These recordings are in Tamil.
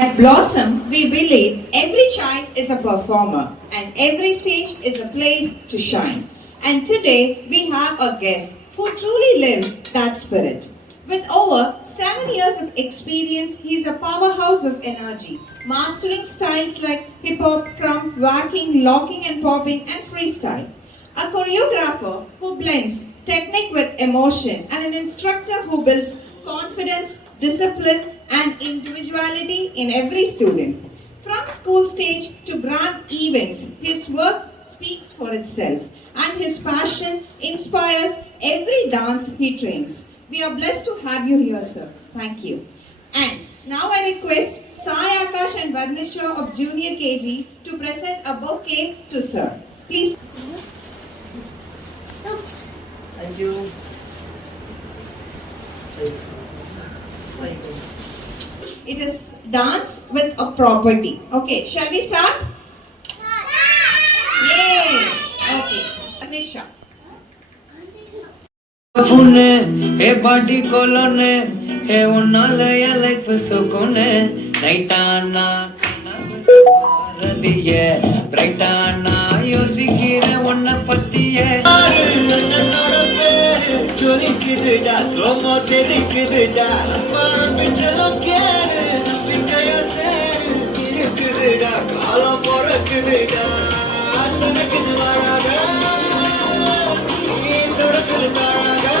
At Blossom, we believe every child is a performer and every stage is a place to shine. And today we have a guest who truly lives that spirit. With over 7 years of experience, he is a powerhouse of energy, mastering styles like hip hop, crump, whacking, locking and popping, and freestyle. A choreographer who blends technique with emotion, and an instructor who builds confidence, discipline, and individuality in every student. From school stage to brand events, his work speaks for itself, and his passion inspires every dance he trains. We are blessed to have you here, sir. Thank you. And now I request Sai Akash and Varnisha of Junior KG to present a bouquet to sir. Please. Thank you. It is dance with a property. Okay, shall we start? Yay! Okay, Anisha. फुने hey body कोलोने हे उन्नाले या लाइफ सुकूने नाइटाना रदिये ब्राइटाना योसिकिरे उन्ना पतिये नन्नोड पेरे जोली किदडा स्लोमो तेरी किदडा पर पिचलो केरे नपिकया से किरे किदडा काला पर किदडा तनक नवारागा ये तोरकल तारागा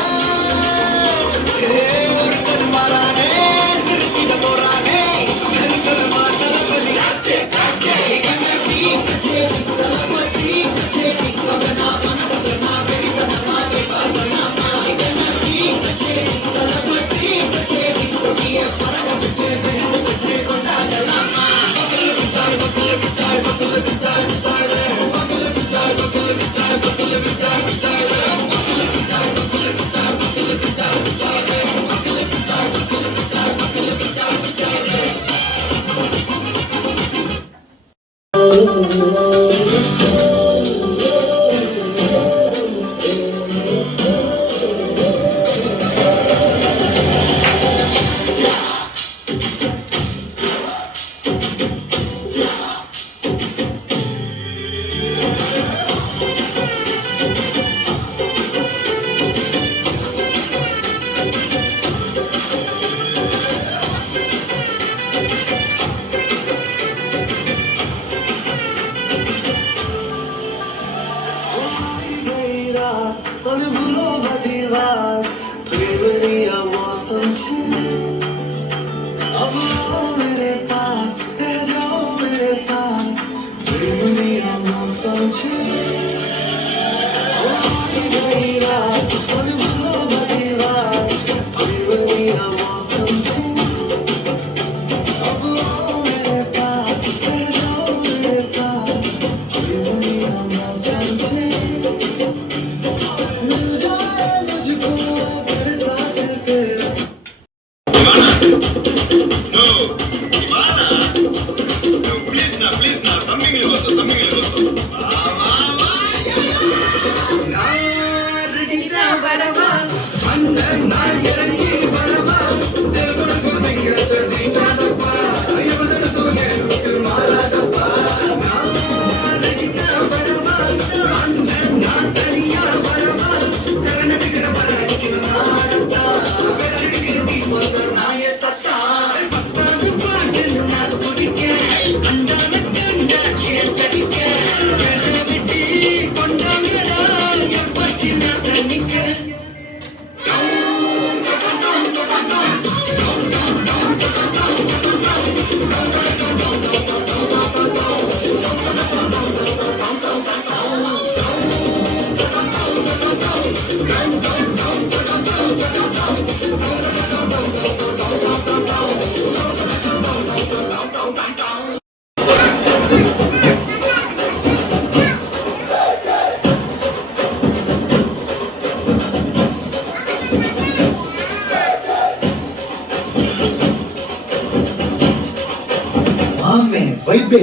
Baby,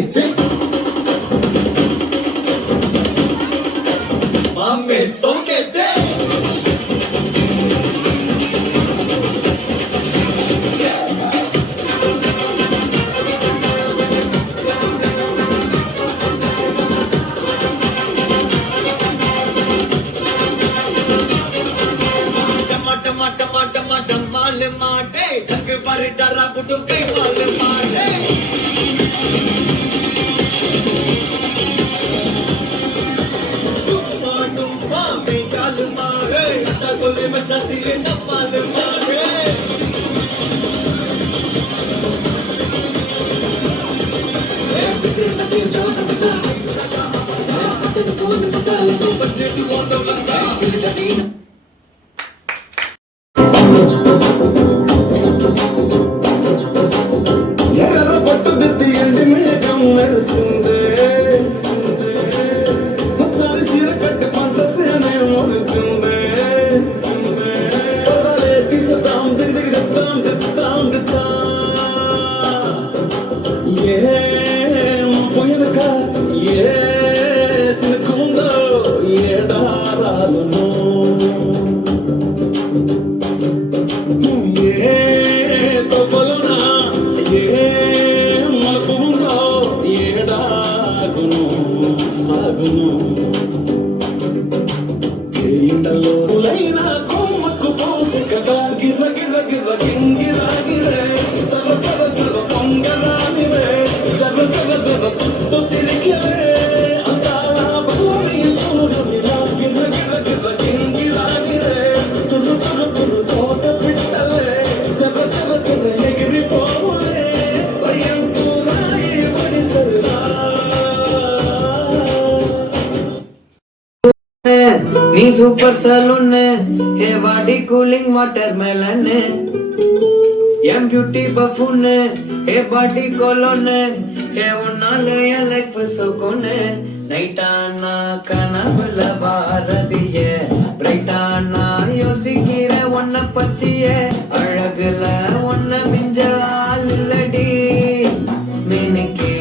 Mame, soquete. புயலுக்கா சினுக்குந்தோ ஏடாராலுனோ తొలనా మలుపుందో ఏడాగును సాగును ఇండలో పులైన కొమ్మకు పోసి కదా గిర్ర గిర్ర గిర్ర గింగిరా గిరే సర సర సర పొంగరానివే సర సర సర సుత్తు తిరిగిలే అంతాళ భూమి సూర్యునిలా గిర్ర గిర్ర గిర్ర గింగిరా గిరే తురు తురు తురు తోట పిట్టలే సర సర సర ఎగిరి పోవులే భయం తూరాయి వడిసరులా நீ சூப்பர் சலூன் ஹே வாடி கூலிங் வாட்டர் மெலன் எம் beauty buffoon hey body cologne hey உன்னால என் லைஃப் சொகோன் நைட்டானா கனவுல வாரதிய பிரைட்டானா யோசிக்கிற உன்னை பத்திய அழகுல உன்னை மிஞ்ச ஆள் இல்லடி மினுக்கே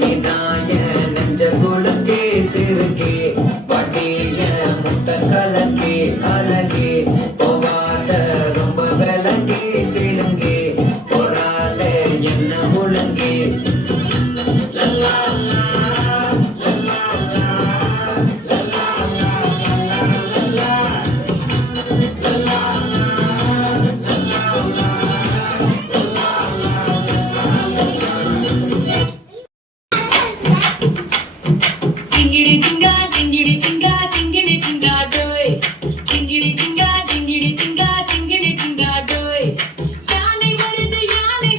நீதாய நெஞ்ச குழுக்கே சிறுக்கே பாட்டிய முட்டை கலக்கே அழகே போவாத ரொம்ப விலகே சிலுங்கே போராட என்ன முழுங்கே Dingidi jinga, dingidi jinga, dingidi jinga doy. Dingidi jinga, dingidi jinga, dingidi jinga doy. யானை வருது யானை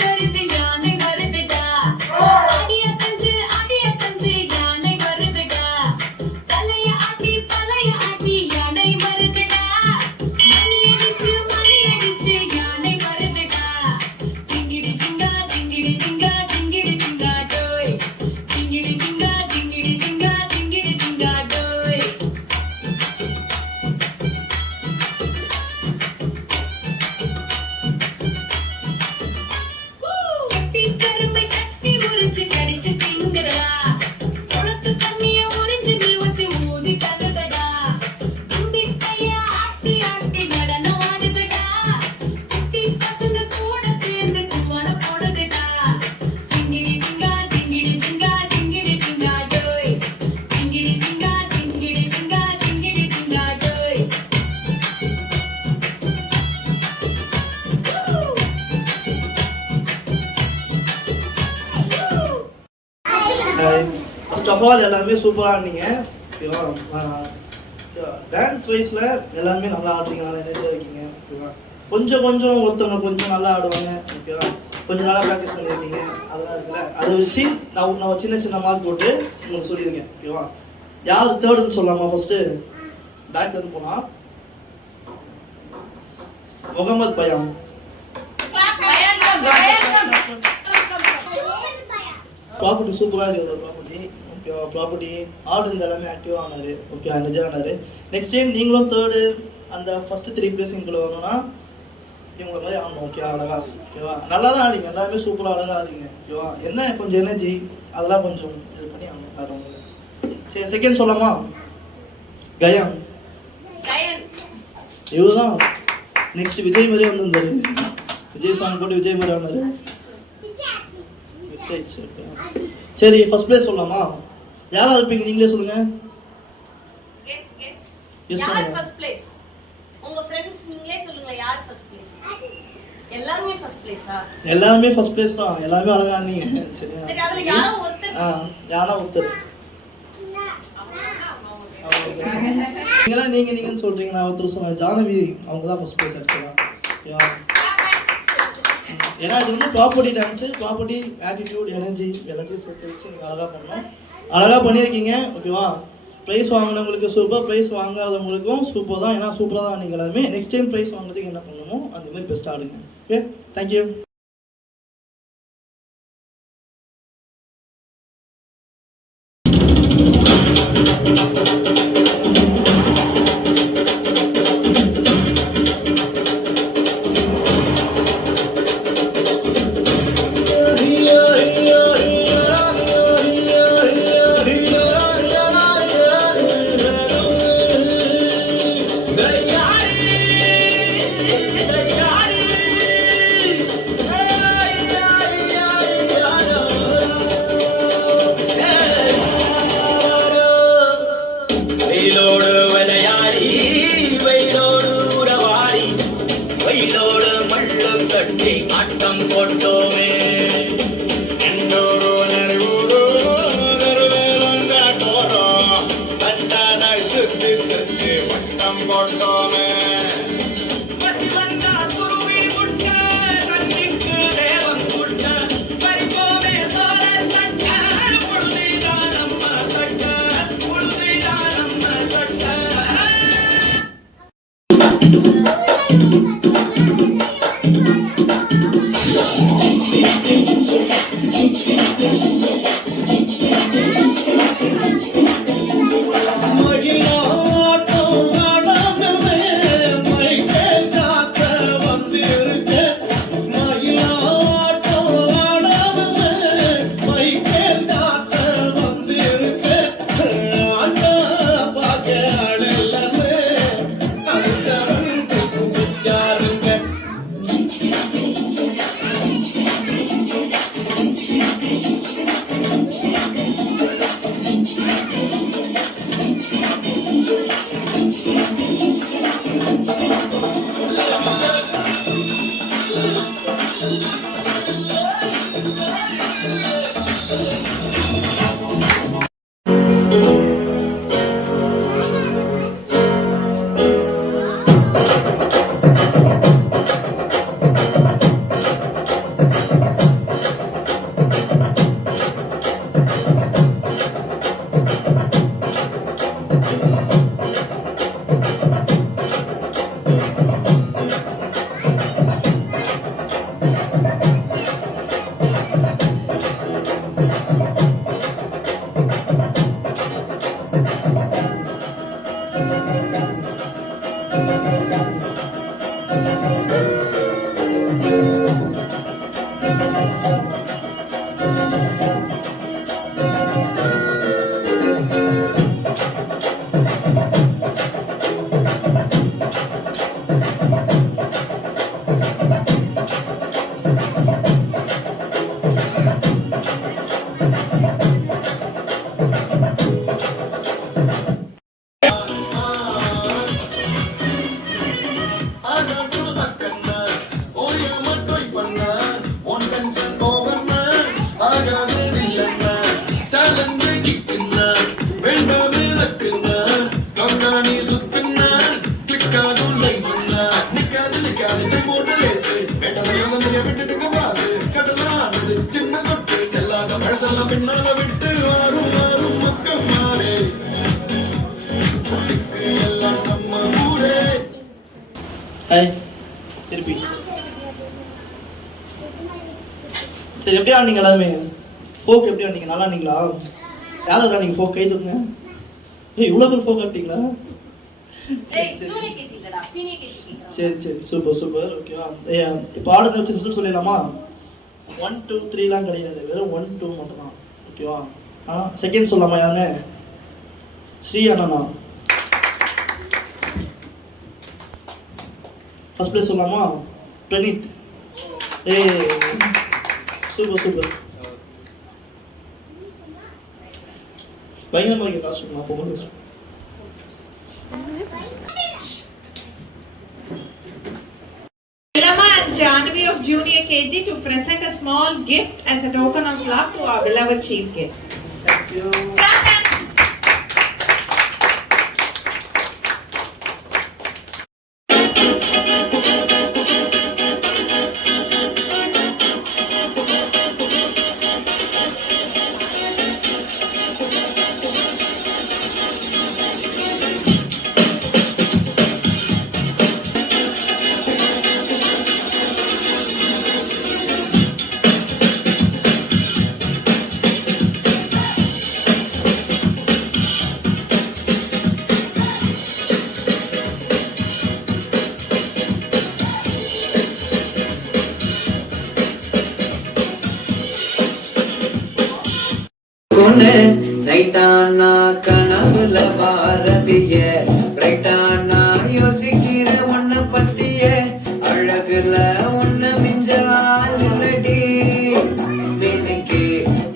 வருதுடா. அடிய செஞ்சு யானை வருதுடா. தலைய ஆட்டி யானை வருதுடா. மணி அடிச்சு யானை வருதுடா. Dingidi jinga, dingidi jinga, dingidi jinga doy. Dingidi jinga, dingidi jinga, dingidi jinga doy. கட்டி கரும்பை கட்டி உரிச்சு கடிச்சு திங்குறடா. குளத்து தண்ணிய உறிஞ்சு நீ ஊத்தி ஊதி தள்ளுதடா. தும்பி கைய ஆட்டி நடனம் ஆடுதுடா. குட்டி பசங்க கூட சேர்ந்து குவான போடுதுடா. டிங்கிடி Dinka டிங்கிடி Dinka டிங்கிடி Dinka toe. டிங்கிடி Dinka டிங்கிடி Dinka டிங்கிடி Dinka toe. First of all எல்லாமே சூப்பராக ஆடினீங்க ஓகேவா டான்ஸ் வைஸில் எல்லாமே நல்லா ஆடுறீங்க நல்லா எனர்ஜியாக இருக்கீங்க ஓகேவா கொஞ்சம் ஒருத்தவங்க கொஞ்சம் நல்லா ஆடுவாங்க ஓகேவா கொஞ்சம் நல்லா ப்ராக்டிஸ் பண்ணியிருக்கீங்க அதெல்லாம் இருக்குல்ல அதை வச்சு நான் சின்ன மார்க் போட்டு உங்களுக்கு சொல்லியிருக்கேன் ஓகேவா யார் தேர்டுன்னு சொல்லலாமா ஃபஸ்ட்டு பேக்லேருந்து போனால் முகமது பயாம் ப்ராப்பர்ட்டி சூப்பராக இருக்குது ப்ராப்பர்ட்டி ஓகேவா ப்ராப்பர்ட்டி ஆர்டர் இந்த எல்லாமே ஆக்டிவாக ஆனார் ஓகே எனர்ஜியாக ஆனார் நெக்ஸ்ட் டைம் நீங்களும் தேர்டு அந்த ஃபஸ்ட்டு 3 பிளேஸ் எங்களை வரணும்னா இவங்க மாதிரி ஆகணும் ஓகேவா அழகாக ஓகேவா நல்லா தான் ஆடுறீங்க எல்லாமே சூப்பராக அழகாக ஆடுறீங்க ஓகேவா என்ன கொஞ்சம் எனர்ஜி அதெல்லாம் கொஞ்சம் இது பண்ணி ஆகணும் ஆடுறவங்க சரி செகண்ட் சொல்லலாமா கயான் இவர் தான் நெக்ஸ்ட் விஜய் மாதிரியே வந்திருந்தாரு விஜய் சாங் போட்டு விஜய் மாதிரி ஆனார் சரி ஃபர்ஸ்ட் பிளேஸ் சொல்லலாமா யாரா இருப்பீங்க நீங்களே சொல்லுங்க Yes யார் ஃபர்ஸ்ட் பிளேஸ் உங்க फ्रेंड्स நீங்களே சொல்லுங்க யார் ஃபர்ஸ்ட் பிளேஸ் எல்லாரும் ஃபர்ஸ்ட் பிளேஸா எல்லாரும் ஃபர்ஸ்ட் பிளேஸ் தான் எல்லாரும் அழகா நீங்க சரியா சரி அதுல யாரோ ஒருத்தர் யாரா ஒருத்தர் நீங்கன்னு சொல்றீங்க நான் ஒருத்தர் சொன்னேன் ஜானவி அவங்க தான் ஃபர்ஸ்ட் பிளேஸ் எடுத்தாங்க ஓகேவா ஏன்னா இது வந்து property dance property attitude energy எல்லாத்தையும் சேர்த்து வச்சு நீங்கள் அழகாக பண்ணணும் அழகாக பண்ணியிருக்கீங்க ஓகேவா ப்ரைஸ் வாங்கினவங்களுக்கு சூப்பர் ப்ரைஸ் வாங்காதவங்களுக்கும் சூப்பர் தான் ஏன்னா சூப்பராக தான் நீங்கள் எல்லாமே நெக்ஸ்ட் டைம் ப்ரைஸ் வாங்குறதுக்கு என்ன பண்ணணுமோ அந்த மாதிரி பெஸ்ட்டாக ஆடுங்க ஓகே தேங்க்யூ மயிலாட்டம் ஆடாதவே மைக்கேல் ஜாக்சன் வந்திருக்கு. மயிலாட்டம் ஆடாதவே மைக்கேல் ஜாக்சன் வந்திருக்கு. ஆட்டா பார்க்க ஆடலன்னு அடுத்தவன் யாருங்க? பின்னால விட்டு வாரும் வாரும் மக்கள் மாறே எல்லாம் நம்ம ஊரே. ஹாய் திருப்பி. சரி எப்படி ஆனீங்க எல்லாமே? ஃபோக் எப்படி ஆனீங்க? நல்லா ஆனீங்களா? யார் ஆனீங்க ஃபோக்? கை தூக்குங்க. இவ்வளோ பேர் ஃபோக் ஆட்டிங்களா? சரி சரி சூப்பர் சூப்பர். ஓகேவா? இப்போ ஆடுறத வச்சு ரிசல்ட் சொல்லிடலாமா? 1 2 3லாம் கிடையாது, வெறும் 1 2 மட்டும்தான். ஓகேவா? செகண்ட் சொல்லலாமா? யாருங்க? ஸ்ரீ அண்ணா. ஃபர்ஸ்ட் பிளேஸ் சொல்லலாமா? பிரணீத். Super super. பயங்கரமாக இருக்க காஸ்ட் நான் போகும்போது Vilama and Janvi of Junior KG to present a small gift as a token of love to our beloved chief guest. Thank you. Claps. கொன்னு ரைட்டானா கனவுல பாரதிய ரைட்டானா யோசிக்கிற உன்னை பத்திய அழகுல உன்னை மிஞ்ச ஆல்ரெடி மினிக்கு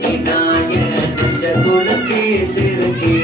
நீ நாய நெஞ்ச குலுக்கி சிறுக்கி